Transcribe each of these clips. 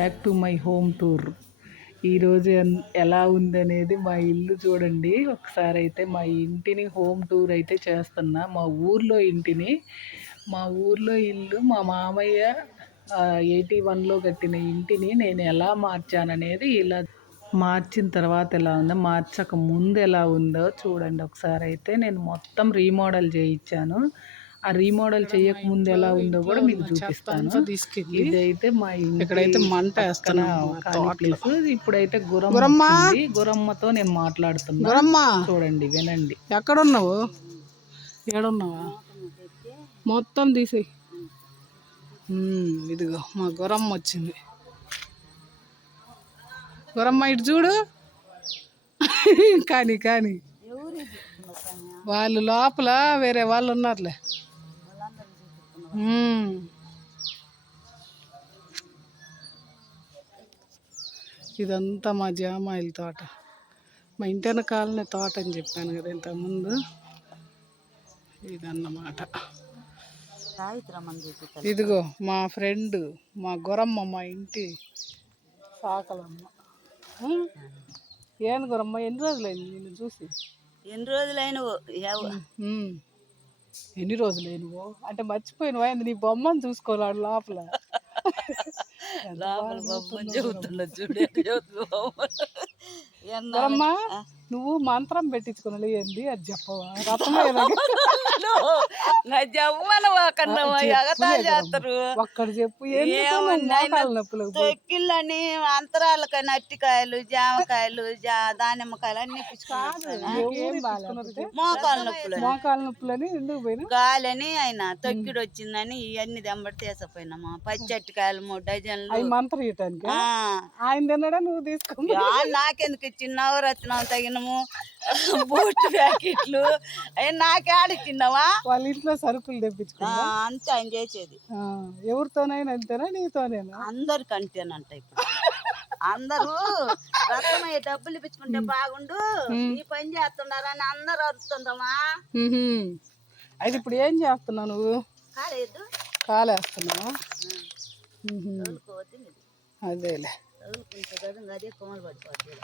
Back to my home tour. ఈరోజు ఎలా ఉందనేది మా ఇల్లు చూడండి. ఒకసారి అయితే మా ఇంటిని హోమ్ టూర్ అయితే చేస్తున్నా. మా ఊర్లో ఇంటిని. మా ఊర్లో ఇల్లు మా మామయ్య ఎయిటీ వన్లో కట్టిన ఇంటిని నేను ఎలా మార్చాననేది ఇలా మార్చిన తర్వాత ఎలా ఉందో మార్చక ముందు ఎలా ఉందో చూడండి. ఒకసారి అయితే నేను మొత్తం రీమోడల్ చేయించాను. ఆ రీమోడల్ చేయక ముందు ఎలా ఉందో కూడా మీకు చూపిస్తాను. ఇదైతే మా ఇక్కడైతే మంట వేస్తున్నాం ప్లేస్ ఇప్పుడైతే గురమ్మ. గురమ్మతో నేను మాట్లాడుతున్నా. గురమ్మా! చూడండి వినండి. ఎక్కడున్నావు? ఏడున్నావా? మొత్తం తీసేయి. ఉమ్, ఇదిగో మా గురమ్మ వచ్చింది. గురమ్మ ఇటు చూడు. కానీ కానీ. వాళ్ళు లోపల వేరే వాళ్ళు ఉన్నారులే. ఇదంతా మా జామాయిల తోట. మా ఇంటి వెనకాలనే తోట అని చెప్పాను కదా ఇంతకుముందు. ఇదన్నమాట. ఇదిగో మా ఫ్రెండ్ మా గొరమ్మ మా ఇంటి సాకలమ్మ? ఏను గొరమ్మ? ఎన్ని రోజులైంది నిన్ను చూసి? ఎన్ని రోజులైన. ఎన్ని రోజులే నువ్వు అంటే మర్చిపోయినవా? నీ బొమ్మను చూసుకోవాలి లోపల. లోపల బొమ్మని చెబుతున్నా చూడు నువ్వు మంత్రం పెట్టించుకున్నది ఏంది? అది చెప్పవా? రథమే నా జమ్మన వాకన్నా ఎగతా చేస్తారు ఒక్కడ చెప్పు? తొక్కిళ్ళని అంతరాలకని అట్టికాయలు జామకాయలు దానిమ్మకాయలు అన్ని మోకాలు నొప్పులు. మోకాళ్ళ నొప్పులని ఎందుకు పోయినా గాలని ఆయన తొక్కిడు వచ్చిందని ఇవన్నీ దెంబడి తీసపోయినామా పచ్చి అట్టికాయలు మూడు డజన్లు. మంత్రం ఇయటానికి ఆ, ఆయన తిన్నాడా? నువ్వు తీసుకో నాకెందుకు? ఇచ్చిన నవరత్నం తగినము బూట్ ప్యాకెట్లు అవి నాకే ఆడిచ్చిన్నావా వాళ్ళ ఇంట్లో సరుకులు తెప్పించుకున్నా అంతే ఆయన చేసేది. ఎవరితోనైనా అంతేనా నీతోనేనా? అందరికి అంతేనంట ఇప్పుడు. అందరూ రత్నమయ్య డబ్బులు ఇప్పించుకుంటే బాగుండు. ఈ పని చేస్తున్నారని అందరూ అరుస్తుందమ్మా. అయితే ఇప్పుడు ఏం చేస్తున్నావు నువ్వు? కాలేదు కాలేస్తున్నావా? అదేలే. అదే కొమ్మలు పడిపోతుంది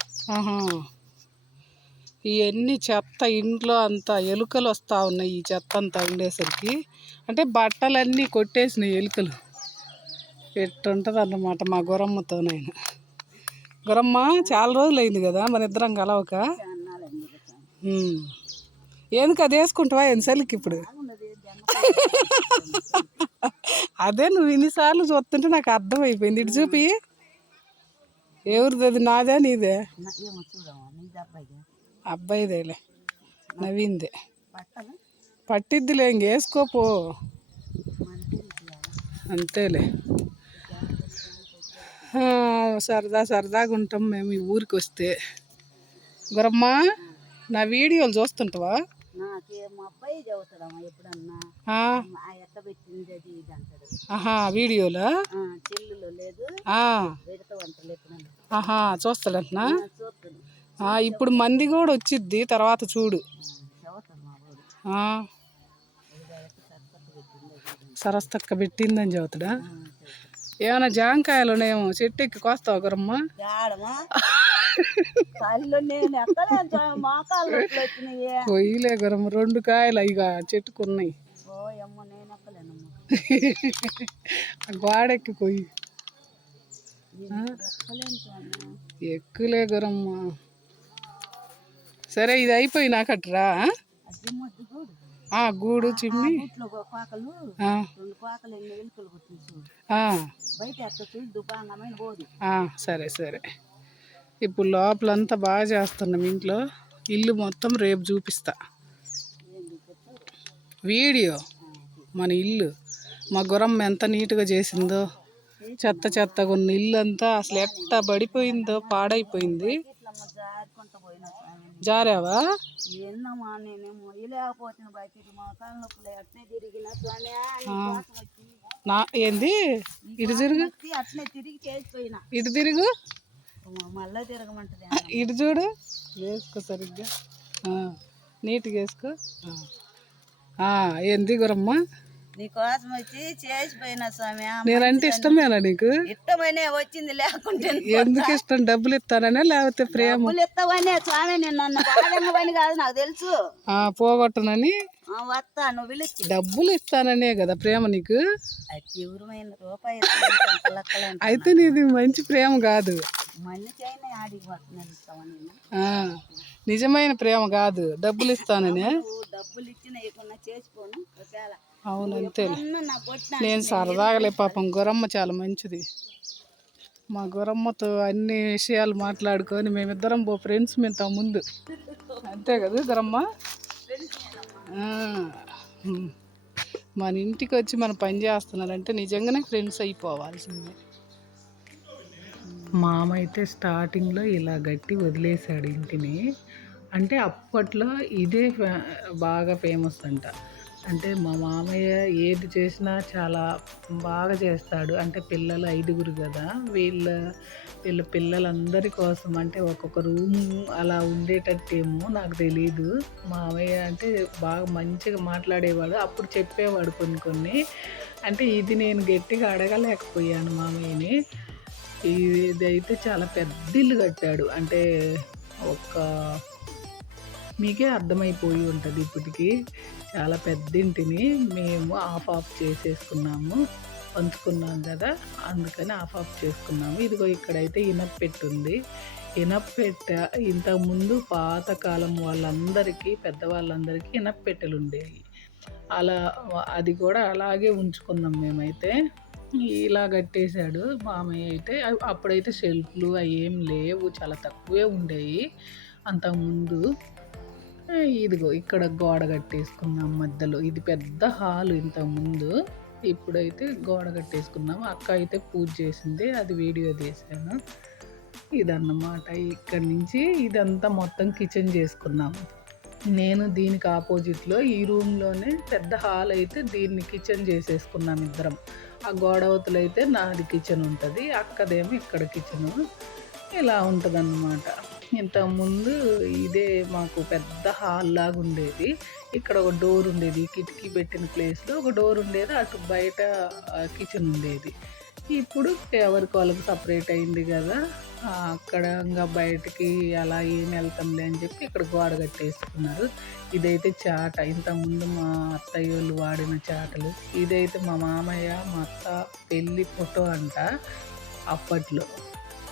ఇవన్నీ చెత్త ఇంట్లో అంతా ఎలుకలు వస్తూ ఉన్నాయి ఈ చెత్త అంతా ఉండేసరికి. అంటే బట్టలన్నీ కొట్టేసినాయి ఎలుకలు. ఎట్టుంటుంది అన్నమాట మా గురమ్మతోనైనా. గురమ్మ చాలా రోజులు అయింది కదా మన ఇద్దరం కలవక? ఎందుకు అది వేసుకుంటావా ఎన్నిసార్లకి ఇప్పుడు? అదే నువ్వు ఇన్నిసార్లు చూస్తుంటే నాకు అర్థమైపోయింది. ఇటు చూపి. ఎవరిది అది? నాదే నీదే? అబ్బాయిదేలే. నవీందే పట్టిద్దిలే ఇంక వేసుకోపో అంతేలే సరదా సరదాగా ఉంటాం మేము ఈ ఊరికి వస్తే గురమ్మ నా వీడియోలు చూస్తుంటావా? వీడియోలా? ఆ, ఇప్పుడు మంది కూడా వచ్చిద్ది తర్వాత చూడు. సరస్తక్క పెట్టిందని చదువుతాడా ఏమైనా జాంకాయలు ఉన్నాయేమో చెట్టు ఎక్కి కోస్తావు వచ్చినాయి. కొయ్యలే గురమ్మ రెండు కాయలు ఇక చెట్టుకున్నాయి. గోడెక్కి కొయ్యి స్వామి. ఎక్కువలే గురమ్మ. సరే ఇది అయిపోయి నాకట్రా అది మొద్దు గూడు చిమ్మి. సరే సరే. ఇప్పుడు లోపలంతా బాగా చేస్తున్నాం ఇంట్లో. ఇల్లు మొత్తం రేపు చూపిస్తా. వీడియో. మన ఇల్లు. మా గురమ్మ ఎంత నీట్గా చేసిందో. చెత్త చెత్తగా ఉన్న ఇల్లు అంతా అసలు ఎట్ట పడిపోయిందో. పాడైపోయింది జారావా? ఏందమ్మా బయటికి. నొప్పులు అట్నే తిరిగిన నీ ఏంది? ఇటు తిరుగు. అట్నే తిరిగి చేసిపోయినా. ఇటు తిరుగు. మళ్ళా తిరగమంటది ఇటు చూడు. వేసుకో సరిగ్గా. నీట్గా వేసుకో. ఏంది గురమ్మ? నీకోసం వచ్చి చేసిపోయినా స్వామి నేనంటే ఇష్టమేనా నీకు? ఇష్టమనే వచ్చింది లేకుంటే ఎందుకు ఇష్టం? డబ్బులు ఇస్తాననే లేకపోతే ప్రేమ? డబ్బులు ఇస్తావనే స్వామి నేను నన్ను బాధమ్మని కాదు నాకు తెలుసు. పోగొట్టనని? ఆ, వస్తా నువ్వు పిలిచి డబ్బులు ఇస్తాననే కదా ప్రేమ నీకు? తీవ్రమైన రూపాయి. అయితే నీది మంచి ప్రేమ కాదు. నిజమైన ప్రేమ కాదు. డబ్బులు ఇస్తాననే? డబ్బులు ఇచ్చిన చేసిపోను ఒకవేళ అవును నేను సరదాగలే పాపం గురమ్మ చాలా మంచిది. మా గురమ్మతో అన్ని విషయాలు మాట్లాడుకొని మేమిద్దరం పో ఫ్రెండ్స్ మేము ముందు. అంతే కదా గురమ్మ. మన ఇంటికి వచ్చి మన పని చేస్తున్నారంటే నిజంగానే ఫ్రెండ్స్ అయిపోవాల్సిందే. మామ అయితే స్టార్టింగ్లో ఇలా గట్టి వదిలేశాడు ఇంటిని. అంటే అప్పట్లో ఇదే ఫే- బాగా ఫేమస్ అంట. అంటే మా మామయ్య ఏది చేసినా చాలా బాగా చేస్తాడు. అంటే పిల్లలు ఐదుగురు కదా వీళ్ళ వీళ్ళ పిల్లలందరి కోసం అంటే ఒక్కొక్క రూమ్ అలా ఉండేటట్టేమో నాకు తెలియదు మామయ్య అంటే బాగా మంచిగా మాట్లాడేవాడు అప్పుడు చెప్పేవాడు కొన్ని కొన్ని. అంటే ఇది నేను గట్టిగా అడగలేకపోయాను మామయ్యని. ఇదైతే చాలా పెద్ద ఇల్లు కట్టాడు. అంటే ఒక మీకే అర్థమైపోయి ఉంటుంది ఇప్పటికీ. చాలా పెద్ద ఇంటిని మేము ఆఫ్ ఆఫ్ చేసేసుకున్నాము. పంచుకున్నాం కదా అందుకని ఆఫ్ ఆఫ్ చేసుకున్నాము. ఇదిగో ఇక్కడైతే ఇనప్పెట్టు ఉంది. ఇనప్పెట్ట ఇంతకుముందు పాతకాలం వాళ్ళందరికీ పెద్దవాళ్ళందరికీ ఇనప్పెట్టెలు ఉండేవి. అలా అది కూడా అలాగే ఉంచుకున్నాం మేమైతే. ఇలా కట్టేశాడు మామయ్య అయితే. అప్పుడైతే షెల్ఫ్లు అవి ఏం లేవు చాలా తక్కువే ఉండేవి అంతకుముందు. ఇదిగో ఇక్కడ గోడ కట్టేసుకున్నాం మధ్యలో. ఇది పెద్ద హాల్ ఇంతకుముందు ఇప్పుడైతే గోడ కట్టేసుకున్నాం. అక్క అయితే పూజ చేసింది అది వీడియో తీసాను ఇదన్నమాట. ఇక్కడి నుంచి ఇదంతా మొత్తం కిచెన్ చేసుకున్నాము నేను దీనికి ఆపోజిట్లో ఈ రూమ్లోనే పెద్ద హాల్ అయితే దీన్ని కిచెన్ చేసేసుకున్నాం ఇద్దరం. ఆ గోడ అయితే నాది కిచెన్ ఉంటుంది అక్కదేమో ఇక్కడ కిచెను. ఇలా ఉంటుంది అన్నమాట ఇంతకుముందు ఇదే మాకు పెద్ద హాల్ లాగా ఉండేది. ఇక్కడ ఒక డోర్ ఉండేది. కిటికీ పెట్టిన ప్లేస్లో ఒక డోర్ ఉండేది. అటు బయట కిచెన్ ఉండేది. ఇప్పుడు ఎవరికి వాళ్ళకి సపరేట్ అయింది కదా. అక్కడ ఇంకా బయటికి అలా ఏం వెళ్తాంలే అని చెప్పి ఇక్కడ గోడ కట్టేసుకున్నారు. ఇదైతే చాట. ఇంతకుముందు మా అత్తయ్య వాళ్ళు వాడిన చాటలు. ఇదైతే మా మామయ్య మా అత్త పెళ్ళి ఫోటో అంట అప్పట్లో.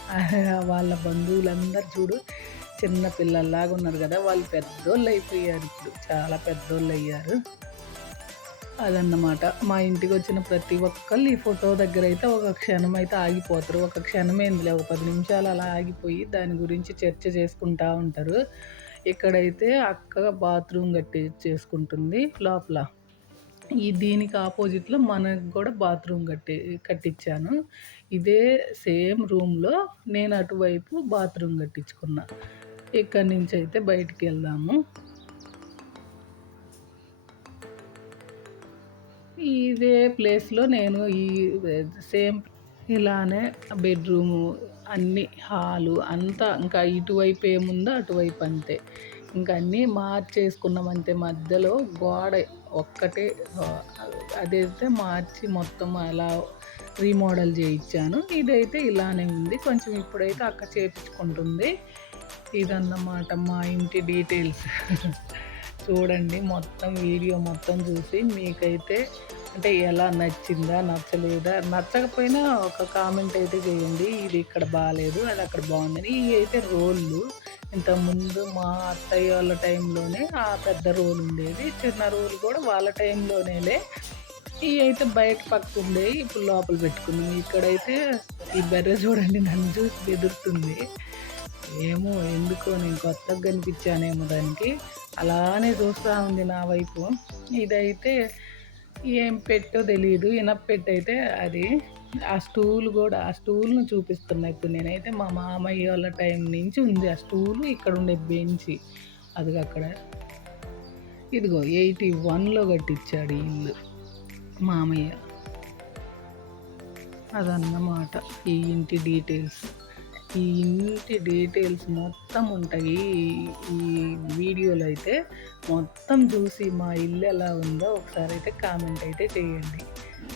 వాళ్ళ బంధువులందరూ చూడు చిన్న పిల్లల్లాగా ఉన్నారు కదా వాళ్ళు పెద్దోళ్ళు అయిపోయారు ఇప్పుడు చాలా పెద్దోళ్ళు అయ్యారు. అదన్నమాట. మా ఇంటికి వచ్చిన ప్రతి ఒక్కళ్ళు ఈ ఫోటో దగ్గర అయితే ఒక క్షణం అయితే ఆగిపోతారు. ఒక క్షణమేంది ఏందిలే ఒక పది నిమిషాలు అలా ఆగిపోయి దాని గురించి చర్చ చేసుకుంటా ఉంటారు. ఇక్కడైతే అక్క బాత్రూమ్ కట్టి చేసుకుంటుంది లోపల. ఈ దీనికి ఆపోజిట్లో మనకు కూడా బాత్రూమ్ కట్టి కట్టించాను. ఇదే సేమ్ రూమ్లో నేను అటువైపు బాత్రూమ్ కట్టించుకున్నా. ఇక్కడి నుంచి అయితే బయటికి వెళ్దాము. ఇదే ప్లేస్లో నేను ఈ సేమ్ ఇలానే బెడ్రూము అన్ని హాలు అంతా ఇంకా ఇటువైపు ఏముందో అటువైపు అంతే. ఇంకా అన్నీ మార్చేసుకున్నాం అంతే. మధ్యలో గోడ ఒక్కటే అదైతే మార్చి మొత్తం అలా రీమోడల్ చేయించాను. ఇదైతే ఇలానే ఉంది. కొంచెం ఇప్పుడైతే అక్క చేపించుకుంటుంది. ఇదన్నమాట మా ఇంటి డీటెయిల్స్. చూడండి మొత్తం వీడియో మొత్తం చూసి మీకైతే అంటే ఎలా నచ్చిందా నచ్చలేదా? నచ్చకపోయినా ఒక కామెంట్ అయితే చేయండి. ఇది ఇక్కడ బాగాలేదు అది అక్కడ బాగుందని. ఇవి అయితే రోళ్ళు. ఇంతకుముందు మా అత్తయ్య వాళ్ళ టైంలోనే ఆ పెద్ద రోల్ ఉండేది. చిన్న రోల్ కూడా వాళ్ళ టైంలోనేలే. ఇవి అయితే బయట పక్క ఉండేవి ఇప్పుడు లోపల పెట్టుకున్నాం. ఇక్కడైతే ఈ బర్రె చూడండి నన్ను చూసి బెదురుతుంది. ఏమో ఎందుకో నేను కొత్తగా కనిపించానేమో దానికి. అలానే చూస్తూ ఉంది నా వైపు. ఇదైతే ఏం పెట్టో తెలియదు ఇనప్పెట్టు అయితే అది ఆ స్టూల్ కూడా ఆ స్టూల్ను చూపిస్తున్నా ఇప్పుడు నేనైతే మా మామయ్య వాళ్ళ టైం నుంచి ఉంది. ఆ స్టూల్ ఇక్కడ ఉండే బెంచి అది అక్కడ. ఇదిగో ఎయిటీ వన్లో కట్టించాడు ఇల్లు మామయ్య. అదన్నమాట ఈ ఇంటి డీటెయిల్స్. ఈ ఇంటి డీటెయిల్స్ మొత్తం ఉంటాయి. ఈ వీడియోలో అయితే మొత్తం చూసి మా ఇల్లు ఎలా ఉందో ఒకసారి అయితే కామెంట్ అయితే చేయండి.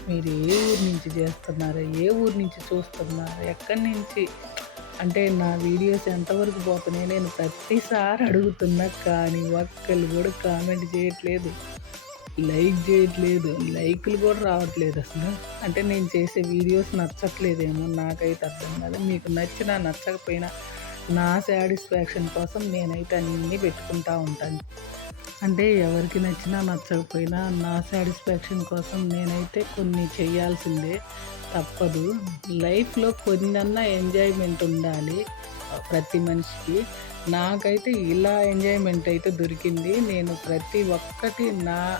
మీరు ఏ ఊరు నుంచి చేస్తున్నారు? ఏ ఊరు నుంచి చూస్తున్నారు? ఎక్కడి నుంచి? అంటే నా వీడియోస్ ఎంతవరకు పోతున్నాయి? నేను ప్రతిసారి అడుగుతున్నా కానీ ఒక్కళ్ళు కూడా కామెంట్ చేయట్లేదు. లైక్ చేయట్లేదు లైక్లు కూడా రావట్లేదు అసలు. అంటే నేను చేసే వీడియోస్ నచ్చట్లేదేమో నాకైతే అర్థం కాదు. మీకు నచ్చినా నచ్చకపోయినా నా సాటిస్ఫాక్షన్ కోసం నేనైతే అన్నీ పెట్టుకుంటా ఉంటాను. అంటే ఎవరికి నచ్చినా నచ్చకపోయినా నా సాటిస్ఫాక్షన్ కోసం నేనైతే కొన్ని చేయాల్సిందే. తప్పదు. లైఫ్లో కొన్నన్నా ఎంజాయ్మెంట్ ఉండాలి ప్రతి మనిషికి. నాకైతే ఇలా ఎంజాయ్మెంట్ అయితే దొరికింది. నేను ప్రతి ఒక్కటి నా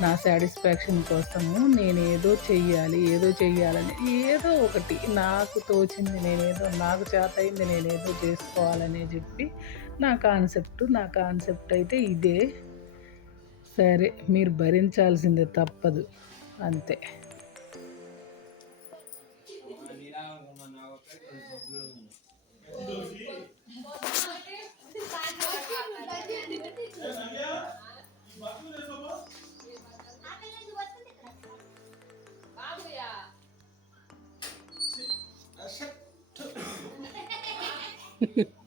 నా సాటిస్ఫాక్షన్ కోసము నేను ఏదో చెయ్యాలి ఏదో చెయ్యాలని ఏదో ఒకటి నాకు తోచింది నేనేదో నాకు చేత అయింది నేనేదో చేసుకోవాలని చెప్పి నా కాన్సెప్ట్ నా కాన్సెప్ట్ అయితే ఇదే. సరే మీరు భరించాల్సిందే తప్పదు. అంతే. shut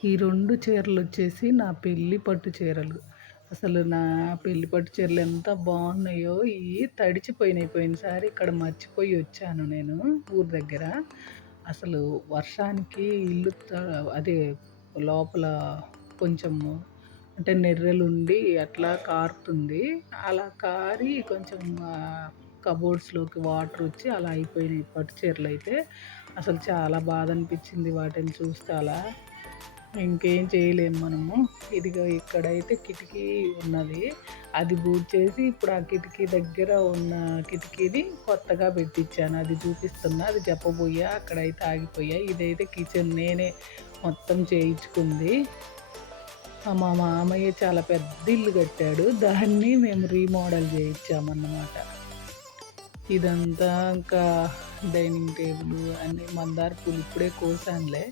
ఈ రెండు చీరలు వచ్చేసి నా పెళ్ళి పట్టు చీరలు. అసలు నా పెళ్ళి పట్టు చీరలు ఎంత బాగున్నాయో ఇవి తడిచిపోయినాయి పోయినసారి ఇక్కడ మర్చిపోయి వచ్చాను నేను ఊరి దగ్గర. అసలు వర్షానికి ఇల్లు అదే లోపల కొంచెము అంటే నెర్రెలు ఉండి అట్లా కారుతుంది. అలా కారి కొంచెం కబోర్డ్స్లోకి వాటర్ వచ్చి అలా అయిపోయినాయి పట్టు చీరలు అయితే. అసలు చాలా బాధ అనిపించింది వాటిని చూస్తే అలా. ఇంకేం చేయలేము మనము. ఇదిగో ఇక్కడైతే కిటికీ ఉన్నది. అది బూట్ చేసి ఇప్పుడు ఆ కిటికీ దగ్గర ఉన్న కిటికీని కొత్తగా పెట్టించాను. అది చూపిస్తున్నా అది చెప్పబోయా అక్కడైతే ఆగిపోయా. ఇదైతే కిచెన్ నేనే మొత్తం చేయించుకుంది. మా మామయ్య చాలా పెద్ద ఇల్లు కట్టాడు. దాన్ని మేము రీమోడల్ చేయించామన్నమాట. ఇదంతా ఇంకా డైనింగ్ టేబుల్ అన్నీ మందార పూలు ఇప్పుడే కోసానులే.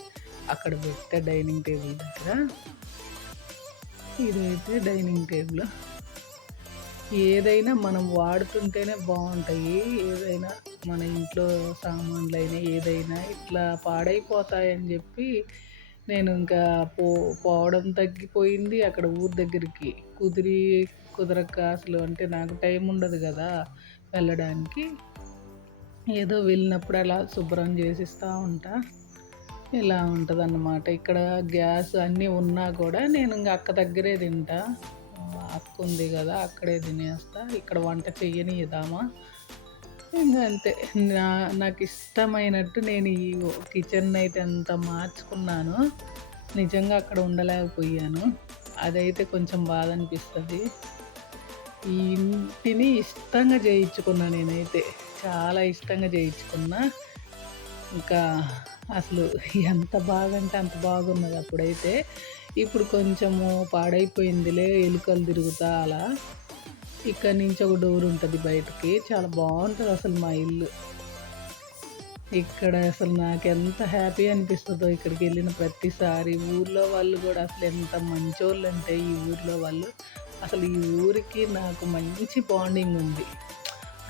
అక్కడ పెట్టే డైనింగ్ టేబుల్ దగ్గర. ఇదైతే డైనింగ్ టేబుల్. ఏదైనా మనం వాడుతుంటేనే బాగుంటాయి. ఏదైనా మన ఇంట్లో సామాన్లు అయినా ఏదైనా ఇట్లా పాడైపోతాయని చెప్పి నేను ఇంకా పో పోవడం తగ్గిపోయింది అక్కడ ఊరి దగ్గరికి. కుదిరి కుదరక అసలు అంటే నాకు టైం ఉండదు కదా వెళ్ళడానికి. ఏదో వెళ్ళినప్పుడు అలా శుభ్రం చేసిస్తూ ఉంటా. ఇలా ఉంటుంది అన్నమాట ఇక్కడ గ్యాస్ అన్నీ ఉన్నా కూడా నేను ఇంకా అక్క దగ్గరే తింటా. అక్క ఉంది కదా అక్కడే తినేస్తా. ఇక్కడ వంట చెయ్యనిద్దామా ఇంకా అంతే. నా నాకు ఇష్టమైనట్టు నేను ఈ కిచెన్ అయితే ఎంత మార్చుకున్నాను. నిజంగా అక్కడ ఉండలేకపోయాను. అదైతే కొంచెం బాధ అనిపిస్తుంది ఈ ఇంటిని ఇష్టంగా చేయించుకున్నా నేనైతే. చాలా ఇష్టంగా చేయించుకున్నా. ఇంకా అసలు ఎంత బాగంటే అంత బాగున్నది అప్పుడైతే. ఇప్పుడు కొంచెము పాడైపోయిందిలే ఎలుకలు తిరుగుతా అలా. ఇక్కడ నుంచి ఒక డోర్ ఉంటుంది బయటకి. చాలా బాగుంటుంది అసలు మా ఇల్లు. ఇక్కడ అసలు నాకు ఎంత హ్యాపీ అనిపిస్తుందో ఇక్కడికి వెళ్ళిన ప్రతిసారి. ఊర్లో వాళ్ళు కూడా అసలు ఎంత మంచోళ్ళు అంటే ఈ ఊర్లో వాళ్ళు. అసలు ఈ ఊరికి నాకు మంచి బాండింగ్ ఉంది.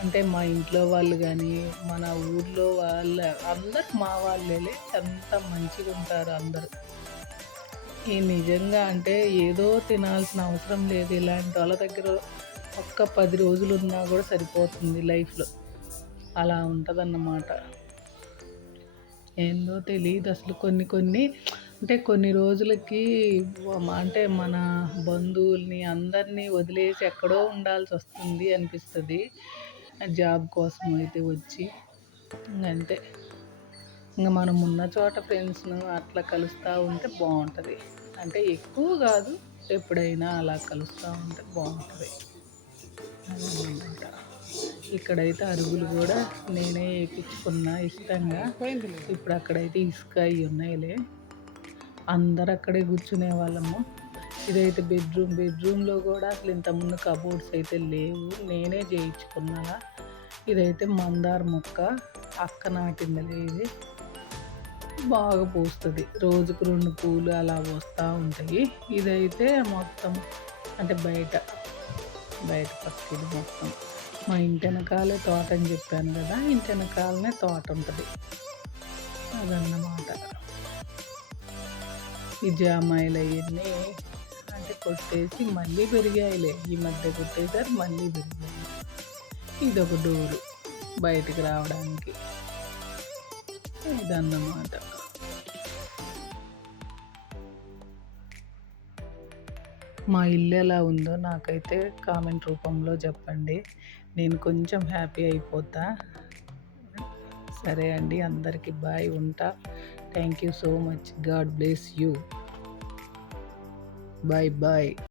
అంటే మా ఇంట్లో వాళ్ళు కానీ మన ఊర్లో వాళ్ళ అందరు మా వాళ్ళే ఎంత మంచిగా ఉంటారు అందరు. ఈ నిజంగా అంటే ఏదో తినాల్సిన అవసరం లేదు. ఇలాంటి వాళ్ళ దగ్గర ఒక్క పది రోజులు ఉన్నా కూడా సరిపోతుంది లైఫ్లో అలా ఉంటుందన్నమాట. ఏందో తెలియదు అసలు కొన్ని కొన్ని అంటే కొన్ని రోజులకి అంటే మన బంధువుల్ని అందరినీ వదిలేసి ఎక్కడో ఉండాల్సి వస్తుంది అనిపిస్తుంది. జాబ్ కోసం అయితే వచ్చి అంతే ఇంకా మనం ఉన్న చోట ఫ్రెండ్స్ను అట్లా కలుస్తూ ఉంటే బాగుంటుంది అంటే ఎక్కువ కాదు ఎప్పుడైనా అలా కలుస్తూ ఉంటే బాగుంటుంది అదన్నమాట. ఇక్కడైతే అరుగులు కూడా నేనే వేయించుకున్నా ఇష్టంగా. ఇప్పుడు అక్కడైతే ఇసుక అవి ఉన్నాయిలే. అందరు అక్కడే కూర్చునే వాళ్ళము. ఇదైతే బెడ్రూమ్ బెడ్రూమ్లో కూడా అసలు ఇంతకుముందు కబోర్డ్స్ అయితే లేవు. నేనే చేయించుకున్నా ఇదైతే మందార మొక్క అక్క నాటిందలే ఇది. బాగా పూస్తుంది. రోజుకు రెండు పూలు అలా వస్తూ ఉంటాయి. ఇదైతే మొత్తం అంటే బయట బయట పక్కది మొత్తం. మా ఇంటి వెనకాలే తోట అని చెప్పాను కదా ఇంటి వెనకాలనే తోట ఉంటుంది. అదన్నమాట. ఈ జామాయిలు అవన్నీ అంటే కొట్టేసి మళ్ళీ పెరిగాయిలే. ఈ మధ్య కొట్టేసారి మళ్ళీ పెరిగాయి. ఇదొక డోరు బయటికి రావడానికి. ఇదన్నమాట. మా ఇల్లు ఎలా ఉందో నాకైతే కామెంట్ రూపంలో చెప్పండి. నేను కొంచెం హ్యాపీ అయిపోతా. సరే అండి అందరికీ బాయ్ ఉంటా. Thank you so much. God bless you. Bye bye.